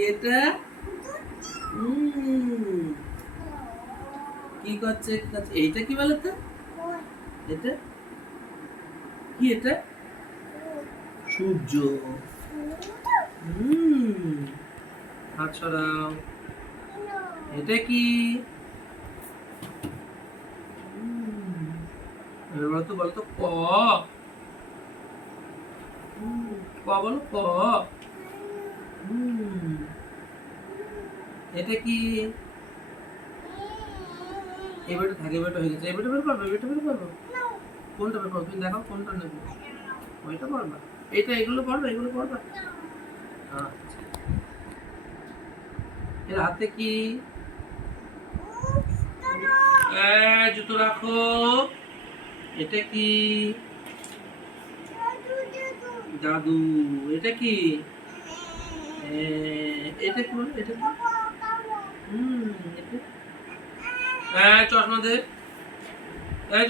এটা উম, কি করছে এইটা কি বলতো? এটা কি? এটা সূর্য। হুম, হাত সরাও। এটা কি? বলতো বলতো ক। ক বলো ক। হুম, এটা কি? এবারে থাকে, এবারে হয়ে গেছে। এবারে বের পারবে, এবারে বের পারবো। কোনটা বের পারবো তুমি দেখাও, কোনটা নেবে? ওইটা পারবা? এটা এগুলো পারবে, এগুলো পারবা? আচ্ছা, এর হাতে কি? জুতো রাখো। এটা কি? জাদু। এটা কি? এটা কি বলো, এটা কি? হুম, এটা চশমা দে।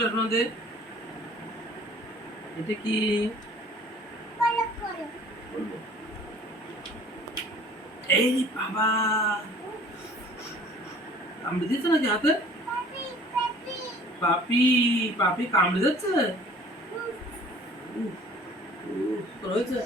চশমা দে। এটা কি? বলবো? এই বাবা, কামড়ে দিচ্ছে নাকি হাতে? পাপি, পাপি কামড়ে যাচ্ছে। উফ, উফ, তোর হয়েছে?